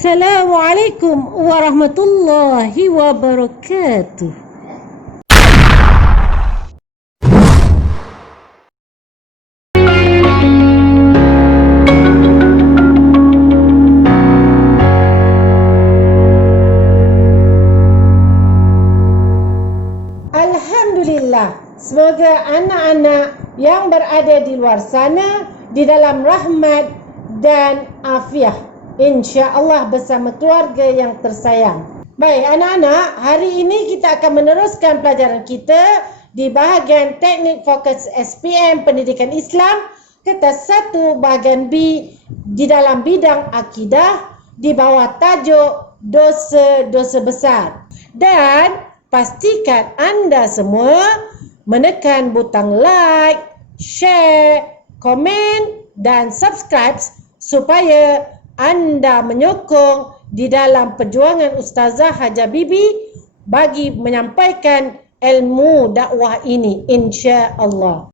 Assalamualaikum warahmatullahi wabarakatuh. Alhamdulillah, semoga anak-anak yang berada di luar sana di dalam rahmat dan afiah, insya-Allah bersama keluarga yang tersayang. Baik anak-anak, hari ini kita akan meneruskan pelajaran kita di bahagian Teknik Fokus SPM Pendidikan Islam kertas 1 bahagian B di dalam bidang akidah di bawah tajuk dosa-dosa besar. Dan pastikan anda semua menekan butang like, share, komen dan subscribe supaya anda menyokong di dalam perjuangan Ustazah Hajah Bibi bagi menyampaikan ilmu dakwah ini, insya-Allah.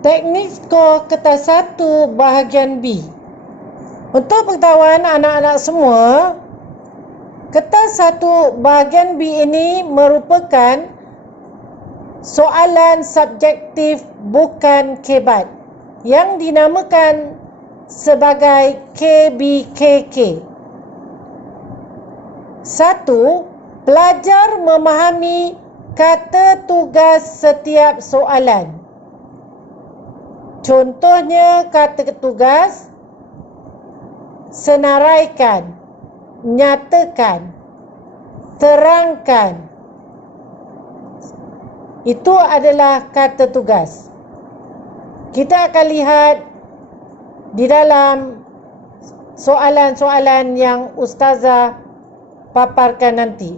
Teknik skor kertas 1 bahagian B. Untuk pengetahuan anak-anak semua, kertas 1 bahagian B ini merupakan soalan subjektif bukan kebat yang dinamakan sebagai KBKK. 1. Pelajar memahami kata tugas setiap soalan. Contohnya kata tugas: senaraikan, nyatakan, terangkan. Itu adalah kata tugas. Kita akan lihat di dalam soalan-soalan yang Ustazah paparkan nanti.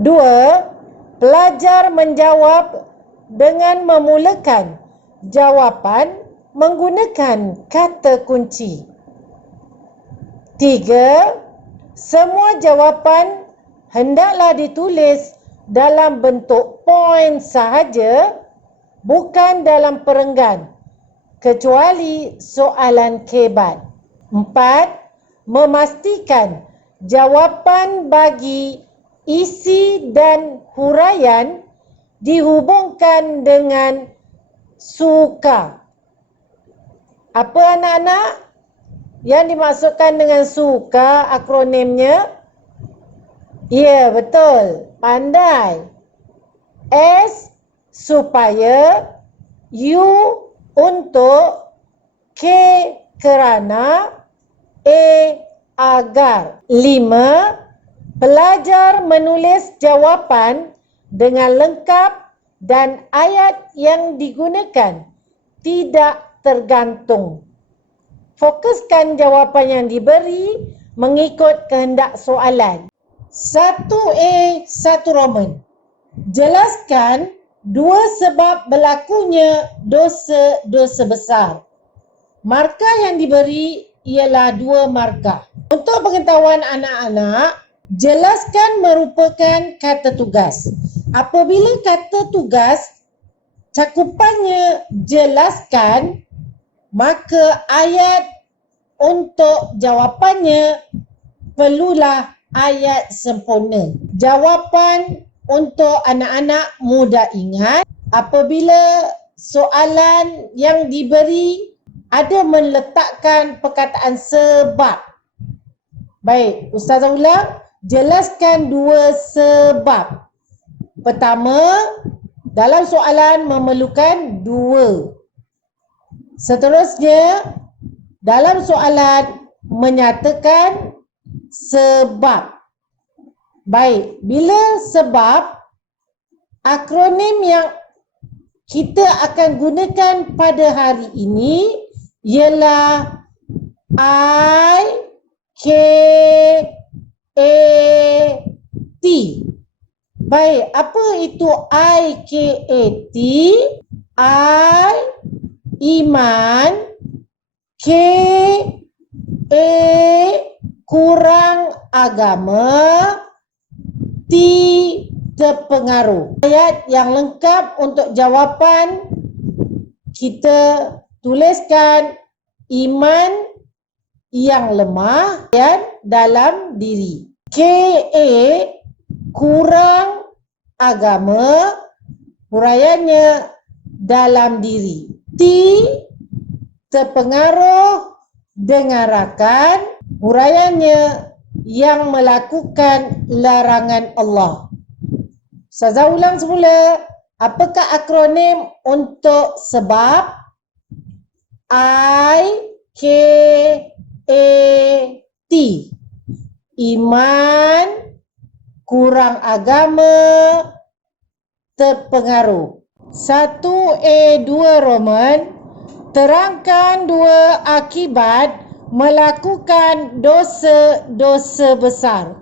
2. Pelajar menjawab dengan memulakan jawapan menggunakan kata kunci. 3. Semua jawapan hendaklah ditulis dalam bentuk poin sahaja, bukan dalam perenggan, kecuali soalan kebat. 4. Memastikan jawapan bagi isi dan huraian dihubungkan dengan suka. Apa anak-anak yang dimaksudkan dengan suka akronimnya? Ya, betul. Pandai. S supaya, U untuk, K kerana, A agar. 5. Pelajar menulis jawapan dengan lengkap dan ayat yang digunakan tidak tergantung. Fokuskan jawapan yang diberi mengikut kehendak soalan. 1A 1 Roman. Jelaskan 2 sebab berlakunya dosa-dosa besar. Markah yang diberi ialah 2 markah. Untuk pengetahuan anak-anak, jelaskan merupakan kata tugas. Apabila kata tugas cakupannya jelaskan, maka ayat untuk jawapannya perlulah ayat sempurna. Jawapan untuk anak-anak mudah ingat apabila soalan yang diberi ada meletakkan perkataan sebab. Baik, Ustazah ulang, jelaskan 2 sebab. Pertama, dalam soalan memerlukan 2. Seterusnya, dalam soalan menyatakan sebab. Baik, bila sebab, akronim yang kita akan gunakan pada hari ini ialah I, K, A, T. Baik, apa itu IKAT? I, iman, K, A, kurang agama, T terpengaruh. Ayat yang lengkap untuk jawapan kita tuliskan iman yang lemah dalam diri. KA kurang agama, huraiannya dalam diri. T terpengaruh dengan rakan, huraiannya yang melakukan larangan Allah. Ustazah ulang semula. Apakah akronim untuk sebab? I-K-A-T. Iman, kurang agama, terpengaruh. 1A2 Roman, terangkan 2 akibat melakukan dosa-dosa besar.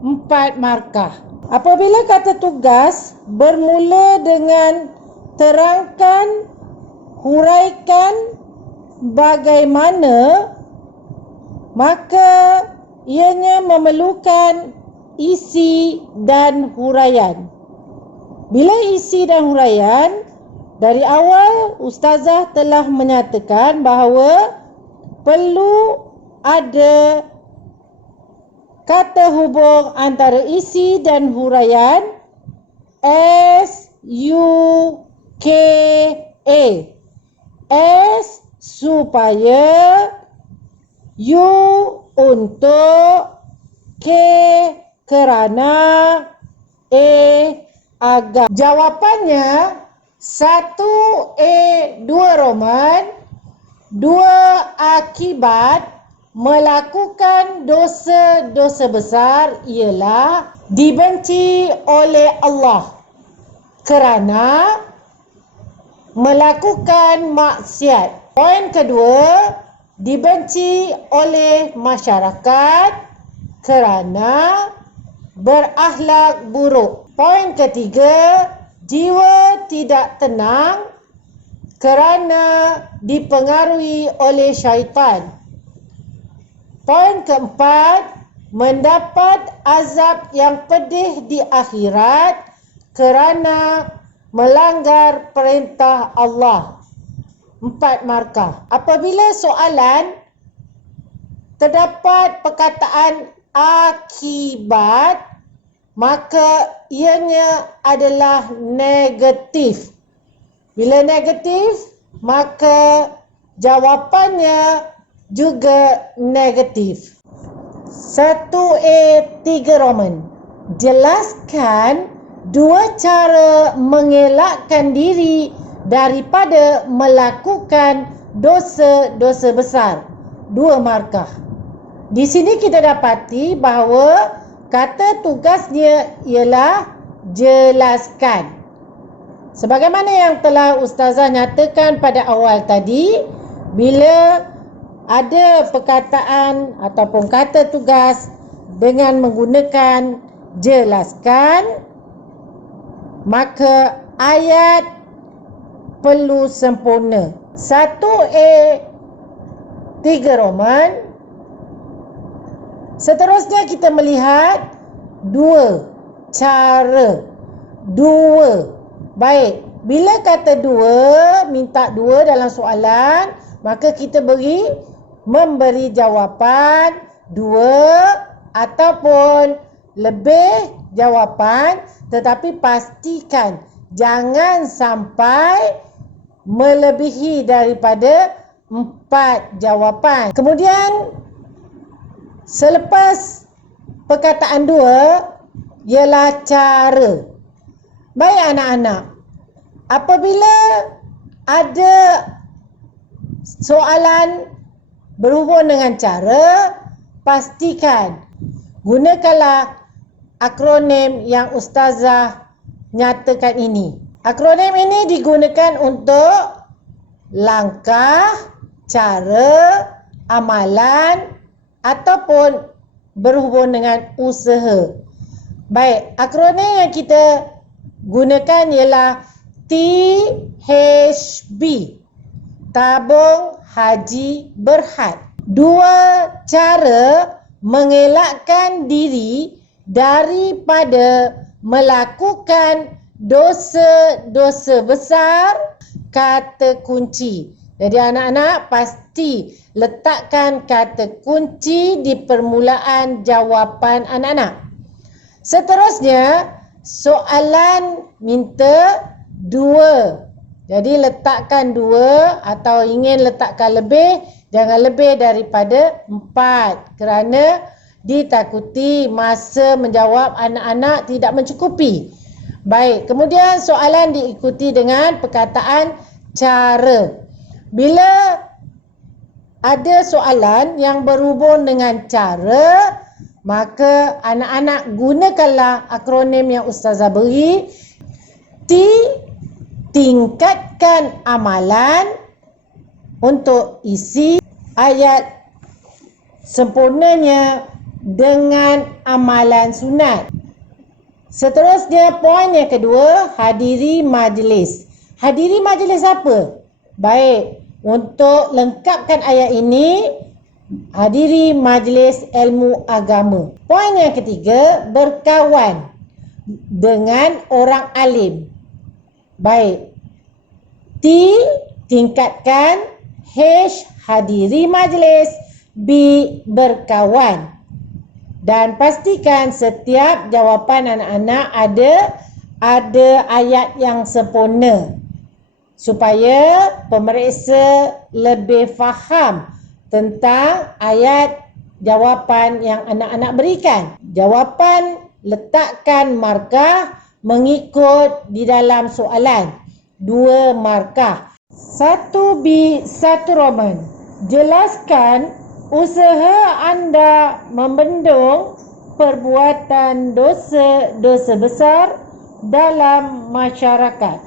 4 markah. Apabila kata tugas bermula dengan terangkan, huraikan bagaimana, maka ianya memerlukan isi dan huraian. Bila isi dan huraian, dari awal ustazah telah menyatakan bahawa perlu ada kata hubung antara isi dan huraian S-U-K-A. S supaya, U untuk, K kerana, A agar. Jawapannya 1A2 Roman, 2 akibat melakukan dosa-dosa besar ialah dibenci oleh Allah kerana melakukan maksiat. Poin kedua, dibenci oleh masyarakat kerana berakhlak buruk. Poin ketiga, jiwa tidak tenang kerana dipengaruhi oleh syaitan. Poin keempat, mendapat azab yang pedih di akhirat kerana melanggar perintah Allah. 4 markah. Apabila soalan terdapat perkataan akibat, maka ianya adalah negatif. Bila negatif, maka jawapannya juga negatif. 1A3 Roman, jelaskan 2 cara mengelakkan diri daripada melakukan dosa-dosa besar. 2 markah. Di sini kita dapati bahawa kata tugasnya ialah jelaskan. Sebagaimana yang telah ustazah nyatakan pada awal tadi, bila ada perkataan ataupun kata tugas dengan menggunakan jelaskan, maka ayat perlu sempurna. 1A3 Roman. Seterusnya kita melihat 2 cara. 2. Baik, bila kata 2, minta 2 dalam soalan, maka kita memberi jawapan 2 ataupun lebih jawapan, tetapi pastikan jangan sampai melebihi daripada 4 jawapan. Kemudian selepas perkataan 2 ialah cara. Baik anak-anak, apabila ada soalan berhubung dengan cara, pastikan gunakanlah akronim yang ustazah nyatakan ini. Akronim ini digunakan untuk langkah, cara, amalan ataupun berhubung dengan usaha. Baik, akronim yang kita gunakan ialah THB, Tabung Haji Berhad. 2 cara mengelakkan diri daripada melakukan dosa-dosa besar, kata kunci. Jadi anak-anak pasti letakkan kata kunci di permulaan jawapan anak-anak. Seterusnya, soalan minta 2. Jadi letakkan 2 atau ingin letakkan lebih, jangan lebih daripada 4 kerana ditakuti masa menjawab anak-anak tidak mencukupi. Baik, kemudian soalan diikuti dengan perkataan cara. Bila ada soalan yang berhubung dengan cara, maka anak-anak gunakanlah akronim yang Ustazah beri. T, tingkatkan amalan untuk isi ayat sempurnanya dengan amalan sunat. Seterusnya, poin yang kedua, hadiri majlis. Hadiri majlis apa? Baik, untuk lengkapkan ayat ini, hadiri majlis ilmu agama. Poin yang ketiga, berkawan dengan orang alim. Baik, T, tingkatkan. H, hadiri majlis. B, berkawan. Dan pastikan setiap jawapan anak-anak ada ayat yang sempurna supaya pemeriksa lebih faham tentang ayat jawapan yang anak-anak berikan. Jawapan letakkan markah mengikut di dalam soalan. 2 markah. 1B, 1 Roman. Jelaskan usaha anda membendung perbuatan dosa besar dalam masyarakat.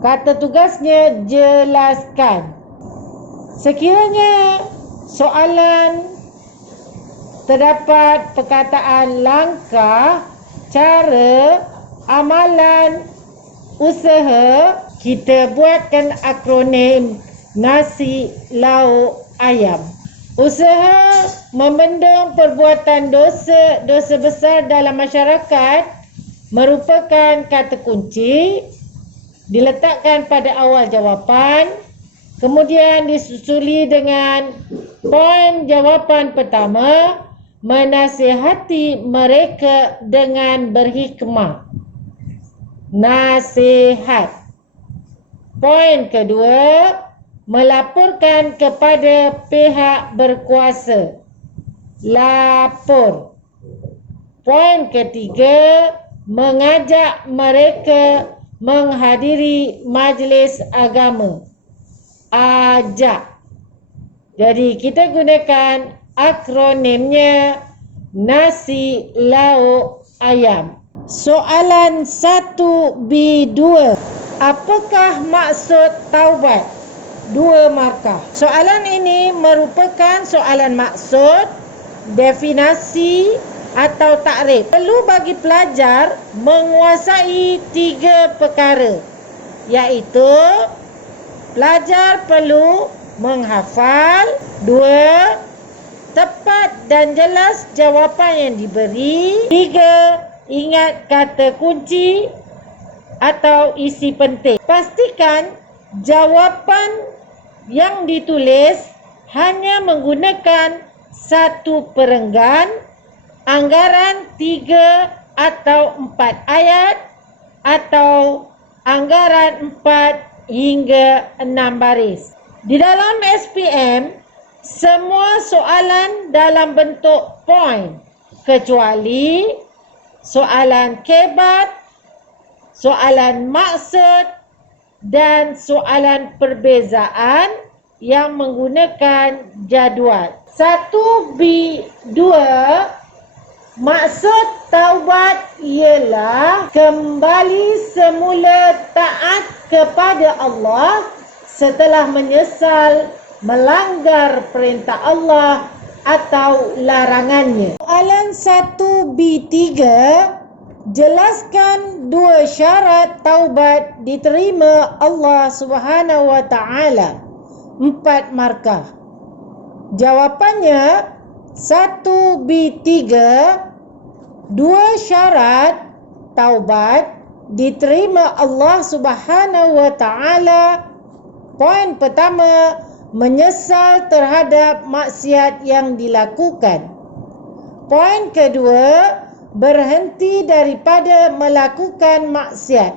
Kata tugasnya, jelaskan. Sekiranya soalan terdapat perkataan langkah, cara, amalan, usaha, kita buatkan akronim nasi, lauk, ayam. Usaha membendung perbuatan dosa besar dalam masyarakat merupakan kata kunci, diletakkan pada awal jawapan, kemudian disusuli dengan poin jawapan pertama, menasihati mereka dengan berhikmah. Nasihat. Poin kedua, melaporkan kepada pihak berkuasa. Lapor. Poin ketiga, mengajak mereka menghadiri majlis agama. Ajak. Jadi kita gunakan akronimnya nasi, lauk, ayam. Soalan 1B2. Apakah maksud taubat? 2 markah. Soalan ini merupakan soalan maksud, definisi atau takrif. Perlu bagi pelajar menguasai 3 perkara, iaitu pelajar perlu menghafal, 2, tepat dan jelas jawapan yang diberi, 3, ingat kata kunci atau isi penting. Pastikan jawapan yang ditulis hanya menggunakan 1 perenggan, anggaran 3 atau 4 ayat, atau anggaran 4 hingga 6 baris. Di dalam SPM, semua soalan dalam bentuk poin, kecuali soalan kebat, soalan maksud, dan soalan perbezaan yang menggunakan jadual. 1B2, maksud taubat ialah kembali semula taat kepada Allah setelah menyesal melanggar perintah Allah atau larangannya. Soalan 1B3, jelaskan 2 syarat taubat diterima Allah Subhanahu wa taala. 4 markah. Jawapannya, 1B3, 2 syarat taubat diterima Allah Subhanahu wa taala. Poin pertama, menyesal terhadap maksiat yang dilakukan. Poin kedua, berhenti daripada melakukan maksiat.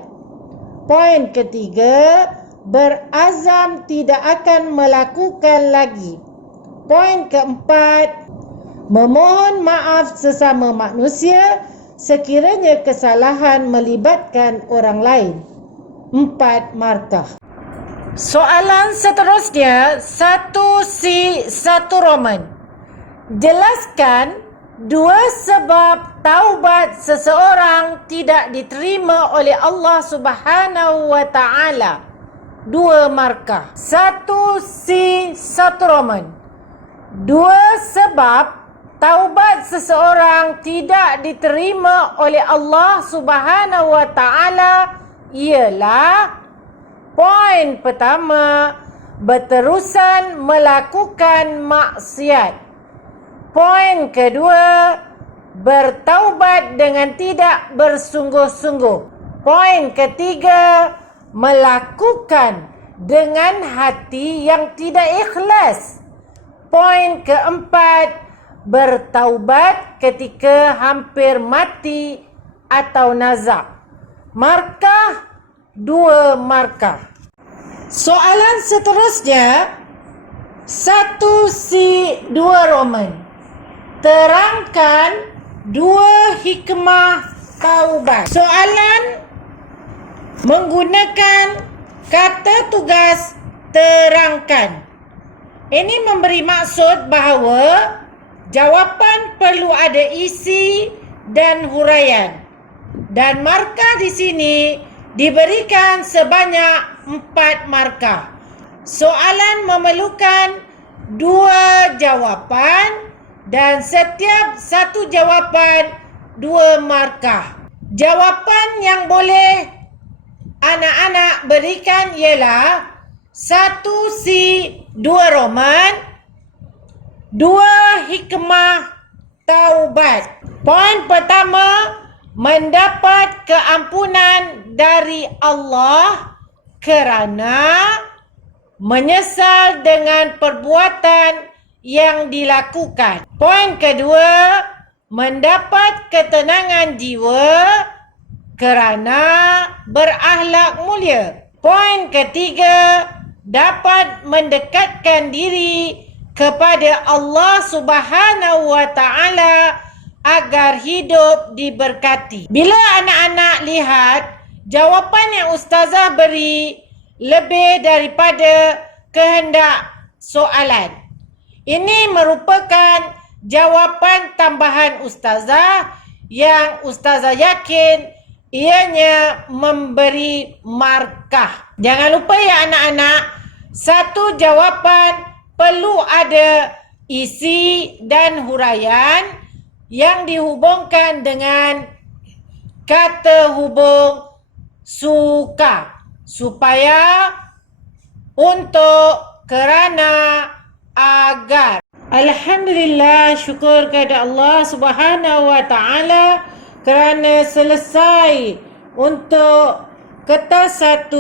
Poin ketiga, berazam tidak akan melakukan lagi. Poin keempat, memohon maaf sesama manusia sekiranya kesalahan melibatkan orang lain. 4 markah. Soalan seterusnya, 1C 1 Roman. Jelaskan 2 sebab taubat seseorang tidak diterima oleh Allah Subhanahu wa taala. 2 markah. 1C 1 Roman. 2 sebab taubat seseorang tidak diterima oleh Allah Subhanahu wa taala ialah: poin pertama, berterusan melakukan maksiat. Poin kedua, bertaubat dengan tidak bersungguh-sungguh. Poin ketiga, melakukan dengan hati yang tidak ikhlas. Poin keempat, bertaubat ketika hampir mati atau nazak. Markah 2 markah. Soalan seterusnya, 1C 2 Roman. Terangkan 2 hikmah taubat. Soalan menggunakan kata tugas terangkan. Ini memberi maksud bahawa jawapan perlu ada isi dan huraian. Dan markah di sini diberikan sebanyak 4 markah. Soalan memerlukan 2 jawapan dan setiap satu jawapan 2 markah. Jawapan yang boleh anak-anak berikan ialah 1C 2 Roman, 2 hikmah taubat. Poin pertama, mendapat keampunan dari Allah kerana menyesal dengan perbuatan yang dilakukan. Poin kedua, mendapat ketenangan jiwa kerana berakhlak mulia. Poin ketiga, dapat mendekatkan diri kepada Allah Subhanahu wa taala agar hidup diberkati. Bila anak-anak lihat jawapan yang ustazah beri lebih daripada kehendak soalan, ini merupakan jawapan tambahan ustazah yang ustazah yakin ianya memberi markah. Jangan lupa ya anak-anak, satu jawapan perlu ada isi dan huraian yang dihubungkan dengan kata hubung suka, supaya, untuk, kerana, agar. Alhamdulillah, syukur kepada Allah Subhanahu wa taala kerana selesai untuk kertas 1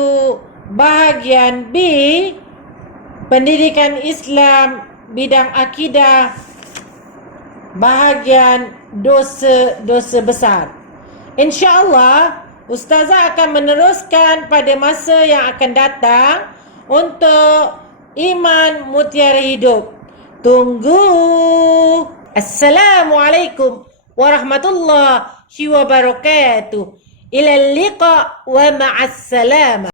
bahagian B, Pendidikan Islam bidang akidah, bahagian dosa-dosa besar. InsyaAllah, ustazah akan meneruskan pada masa yang akan datang untuk Iman Mutiara Hidup. Tunggu. Assalamualaikum warahmatullahi wabarakatuh. Ila liqa wa ma'assalamah.